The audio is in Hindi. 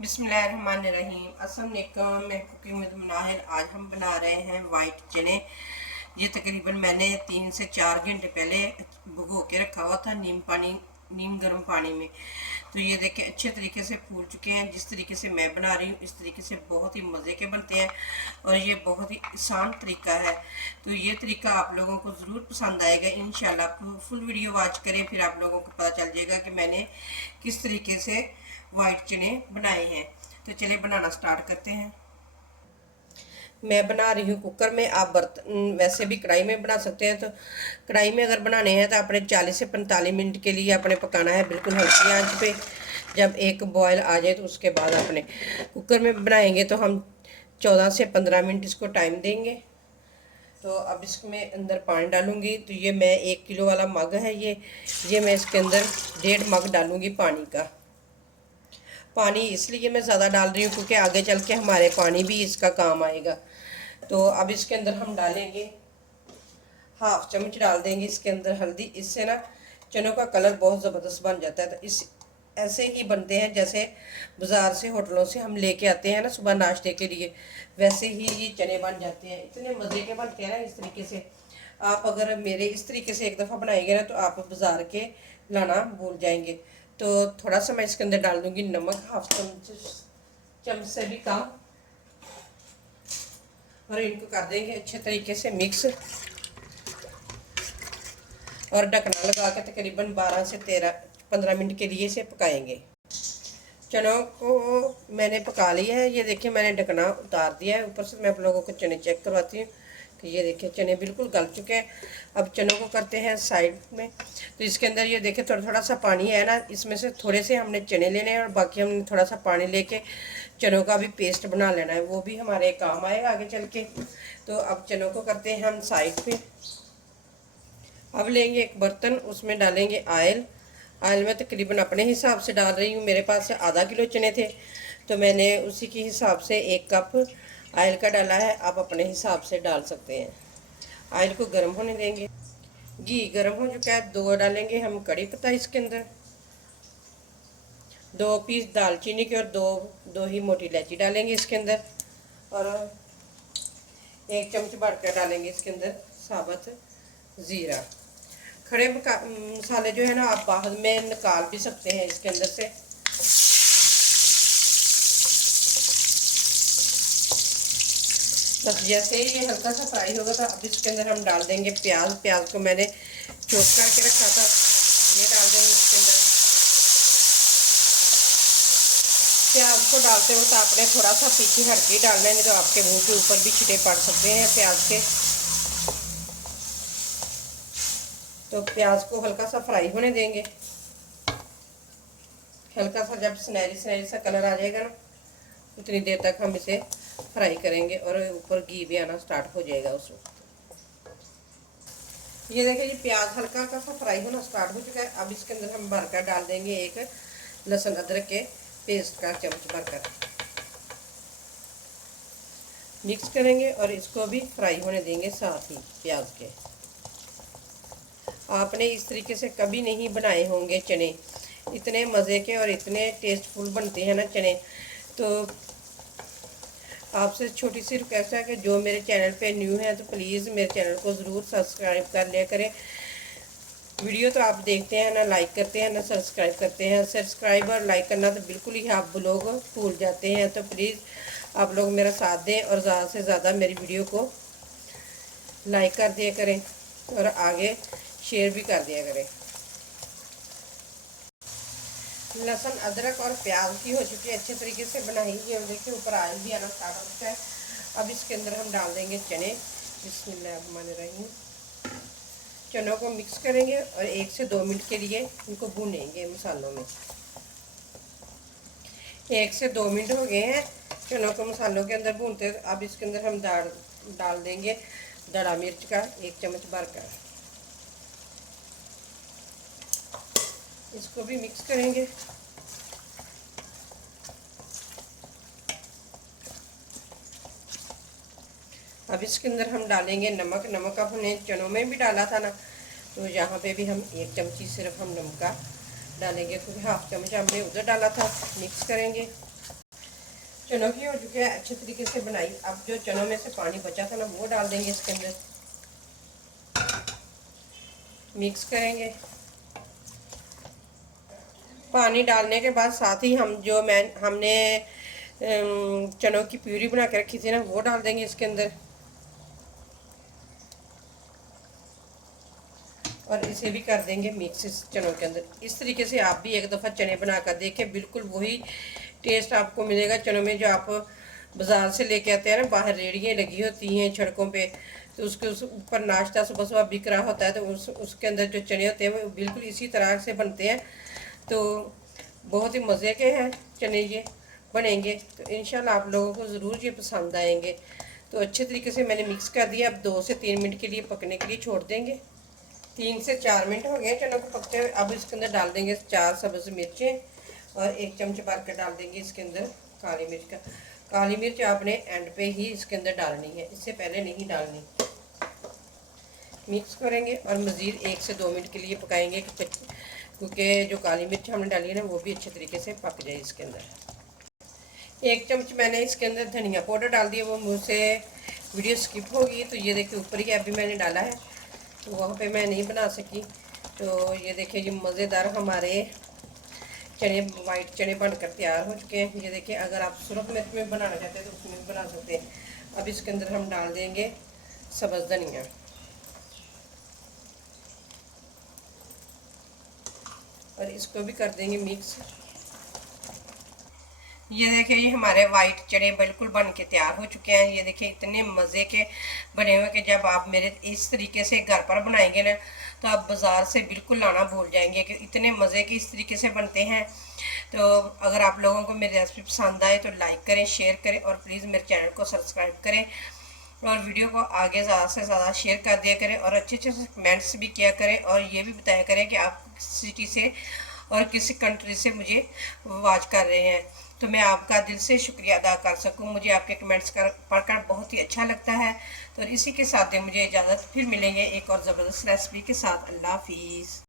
बिस्मिल्लाहिर्रहमानिर्रहीम। अस्सलाम वालेकुम। मैं कुकिंग विद मुनाहिर। आज हम बना रहे हैं वाइट चने। ये तकरीबन मैंने 3 से 4 घंटे पहले भिगो के रखा हुआ था नीम गर्म पानी में। तो ये देखें अच्छे तरीके से फूल चुके हैं। जिस तरीके से मैं बना रही हूँ इस तरीके से बहुत ही मज़े के बनते हैं और ये बहुत ही आसान तरीका है। तो ये तरीका आप लोगों को ज़रूर पसंद आएगा इंशाल्लाह। आप फुल वीडियो वॉच करें, फिर आप लोगों को पता चल जाएगा कि मैंने किस तरीके से वाइट चने बनाए हैं। तो चलिए बनाना स्टार्ट करते हैं। मैं बना रही हूँ कुकर में। आप बर्तन वैसे भी कढ़ाई में बना सकते हैं। तो कढ़ाई में अगर बनाने हैं तो अपने 40 से 45 मिनट के लिए अपने पकाना है, बिल्कुल हल्की आंच पे। जब एक बॉयल आ जाए तो उसके बाद अपने कुकर में बनाएंगे तो हम 14 से 15 मिनट इसको टाइम देंगे। तो अब इसमें अंदर पानी डालूंगी। तो ये मैं 1 किलो वाला मग है, ये मैं इसके अंदर 1.5 मग डालूंगी पानी का। पानी इसलिए मैं ज़्यादा डाल रही हूँ क्योंकि आगे चल के हमारे पानी भी इसका काम आएगा। तो अब इसके अंदर हम डालेंगे 1/2 चम्मच डाल देंगे इसके अंदर हल्दी। इससे ना चनों का कलर बहुत ज़बरदस्त बन जाता है। तो इस ऐसे ही बनते हैं जैसे बाज़ार से होटलों से हम लेके आते हैं ना सुबह नाश्ते के लिए, वैसे ही ये चने बन जाते हैं। इतने मज़े के बनते हैं ना इस तरीके से। आप अगर मेरे इस तरीके से एक दफ़ा बनाएंगे ना तो आप बाज़ार के लाना भूल जाएंगे। तो थोड़ा सा मैं इसके अंदर डाल दूंगी नमक, 1/2 चम्मच से भी कम, और इनको कर देंगे अच्छे तरीके से मिक्स और ढकना लगा के तकरीबन 12 से 15 मिनट के लिए इसे पकाएंगे। चनों को मैंने पका लिया है। ये देखिए मैंने ढकना उतार दिया है। ऊपर से मैं आप लोगों को चने चेक करवाती हूँ कि ये देखिए चने बिल्कुल गल चुके हैं। अब चनों को करते हैं साइड में। तो इसके अंदर ये देखिए थोड़ा थोड़ा सा पानी है ना, इसमें से थोड़े से हमने चने लेने हैं और बाकी हमने थोड़ा सा पानी लेके चनों का भी पेस्ट बना लेना है, वो भी हमारे काम आएगा आगे चल के। तो अब चनों को करते हैं हम साइड पे। अब लेंगे एक बर्तन, उसमें डालेंगे ऑयल। ऑयल में तकरीबन अपने हिसाब से डाल रही हूँ। मेरे पास आधा किलो चने थे तो मैंने उसी के हिसाब से 1 कप ऑयल का डाला है। आप अपने हिसाब से डाल सकते हैं। ऑयल को गर्म होने देंगे। घी गर्म हो चुका है। 2 डालेंगे हम कड़ी पत्ता इसके अंदर, 2 पीस दालचीनी के, और दो ही मोटी इलायची डालेंगे इसके अंदर, और 1 चम्मच भरकर डालेंगे इसके अंदर साबुत ज़ीरा। खड़े मसाले जो है ना आप बाद में निकाल भी सकते हैं इसके अंदर से। बस जैसे ही ये हल्का सा फ्राई होगा तो अब इसके अंदर हम डाल देंगे प्याज। प्याज को मैंने चॉप करके रखा था, ये डाल देंगे इसके अंदर। प्याज को डालते वक्त आपने थोड़ा सा पीछे हट के डालना है, नहीं तो आपके मुंह के ऊपर भी छींटे पड़ सकते हैं प्याज के। तो प्याज को हल्का सा फ्राई होने देंगे। हल्का सा जब सुनहरी सा कलर आ जाएगा ना उतनी देर तक हम इसे फ्राई करेंगे और ऊपर घी भी आना स्टार्ट हो जाएगा उस वक्त। ये देखिए ये प्याज हल्का सा फ्राई होना स्टार्ट हो चुका है। अब इसके अंदर हम भरकर डाल देंगे एक लहसुन अदरक के पेस्ट का चम्मच भरकर, मिक्स करेंगे और इसको भी फ्राई होने देंगे साथ ही प्याज के। आपने इस तरीके से कभी नहीं बनाए होंगे चने, इतने मज़े के और इतने टेस्टफुल बनते हैं ना चने। तो आपसे छोटी सी रिक्वेस्ट है कि जो मेरे चैनल पे न्यू है तो प्लीज़ मेरे चैनल को ज़रूर सब्सक्राइब कर लिया करें। वीडियो तो आप देखते हैं ना लाइक करते हैं ना सब्सक्राइब करते हैं। सब्सक्राइब और लाइक करना तो बिल्कुल ही आप लोग भूल जाते हैं। तो प्लीज़ आप लोग मेरा साथ दें और ज़्यादा से ज़्यादा मेरी वीडियो को लाइक कर दिया करें और आगे शेयर भी कर दिया करें। लहसुन अदरक और प्याज की हो चुकी है अच्छे तरीके से बनाई हुई है। देखिए ऊपर ऑयल भी आना स्टार्ट हो चुका है। अब इसके अंदर हम डाल देंगे चने। बिस्मिल्लाहिर्रहमानिर्रहीम। चनों को मिक्स करेंगे और 1 से 2 मिनट के लिए इनको भूनेंगे मसालों में। 1 से 2 मिनट हो गए हैं चनों को मसालों के अंदर भूनते। अब इसके अंदर हम डाल देंगे दड़ा मिर्च का 1 चम्मच भरकर, इसको भी मिक्स करेंगे। अब इसके अंदर हम डालेंगे नमक। नमक अब हमने चनों में भी डाला था ना, तो यहाँ पे भी हम 1 चमची सिर्फ हम नमक का डालेंगे क्योंकि 1/2 चम्मच हमने उधर डाला था। मिक्स करेंगे। चनों की हो चुके हैं अच्छे तरीके से बनाई। अब जो चनों में से पानी बचा था ना वो डाल देंगे इसके अंदर, मिक्स करेंगे। पानी डालने के बाद साथ ही हमने चनों की प्यूरी बना के रखी थी ना वो डाल देंगे इसके अंदर, और इसे भी कर देंगे मिक्स इस चनों के अंदर। इस तरीके से आप भी एक दफ़ा चने बनाकर देखें, बिल्कुल वही टेस्ट आपको मिलेगा चनों में जो आप बाज़ार से लेके आते हैं ना, बाहर रेहड़ियाँ लगी होती हैं सड़कों पे, तो उसके ऊपर नाश्ता सुबह सुबह बिक रहा होता है, तो उसके अंदर जो चने होते हैं वो बिल्कुल इसी तरह से बनते हैं। तो बहुत ही मज़े के हैं चने ये बनेंगे, तो इंशाल्लाह आप लोगों को ज़रूर ये पसंद आएंगे। तो अच्छे तरीके से मैंने मिक्स कर दिया। अब 2 से 3 मिनट के लिए पकने के लिए छोड़ देंगे। 3 से 4 मिनट हो गए चनों को पकते हुए। अब इसके अंदर डाल देंगे 4 सब्ज़ मिर्चें और 1 चम्मच भर कर डाल देंगे इसके अंदर काली मिर्च का। काली मिर्च आपने एंड पे ही इसके अंदर डालनी है, इससे पहले नहीं डालनी। मिक्स करेंगे और मज़ीद 1 से 2 मिनट के लिए पकाएंगे, क्योंकि जो काली मिर्च हमने डाली है ना वो भी अच्छे तरीके से पक जाए इसके अंदर। 1 चम्मच मैंने इसके अंदर धनिया पाउडर डाल दिया, वो मुझसे वीडियो स्किप होगी, तो ये देखिए ऊपर ही अभी मैंने डाला है, तो वहाँ पे मैं नहीं बना सकी। तो ये देखिए ये मज़ेदार हमारे चने, वाइट चने बनकर तैयार हो चुके हैं। ये देखिए अगर आप सुरख मिर्च में बनाना चाहते हैं तो उसमें भी बना सकते हैं। अब इसके अंदर हम डाल देंगे सब्ज़ धनिया, और इसको भी कर देंगे मिक्स। ये देखिए ये हमारे वाइट चने बिल्कुल बन के तैयार हो चुके हैं। ये देखिए इतने मज़े के बने हुए कि जब आप मेरे इस तरीके से घर पर बनाएंगे ना तो आप बाज़ार से बिल्कुल लाना भूल जाएंगे कि इतने मज़े के इस तरीके से बनते हैं। तो अगर आप लोगों को मेरी रेसिपी पसंद आए तो लाइक करें, शेयर करें और प्लीज़ मेरे चैनल को सब्सक्राइब करें, और वीडियो को आगे ज़्यादा से ज़्यादा शेयर कर दिया करें, और अच्छे अच्छे से कमेंट्स भी किया करें, और ये भी बताया करें कि आप किस सिटी से और किस कंट्री से मुझे वॉच कर रहे हैं, तो मैं आपका दिल से शुक्रिया अदा कर सकूं। मुझे आपके कमेंट्स पढ़कर बहुत ही अच्छा लगता है। तो इसी के साथ मुझे इजाज़त, फिर मिलेंगे एक और ज़बरदस्त रेसिपी के साथ। अल्लाह हाफिज़।